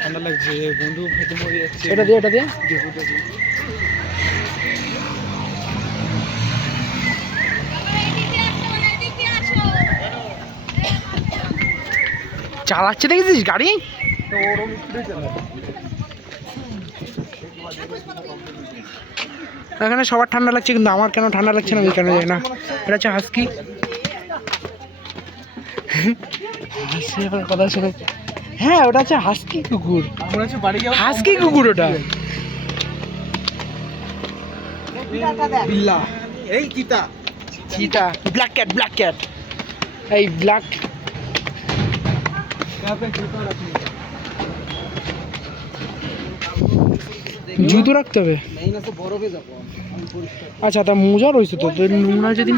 ঠান্ডা লাগছে বন্ধু, খেতে মরে যাচ্ছে। এটা দিয়ে এটা দিয়ে চালাচ্ছে দেখেছিস গাড়ি? এখানে সবার ঠান্ডা লাগছে, কিন্তু আমার কেন ঠান্ডা লাগছে না আমি কেন জানি না। এটা হচ্ছে হাস্কি। কথা শুনে, হ্যাঁ ওটা হচ্ছে হাস্কি কুকুর, হাস্কি কুকুর ওটা। বিল্লা, এই চিতা, চিতা, ব্ল্যাক ক্যাট, ব্ল্যাক ক্যাট, এই ব্ল্যাক। জুতো রাখতে হবে। আচ্ছা তা মোজা রয়েছে তো, নোংরা যেদিন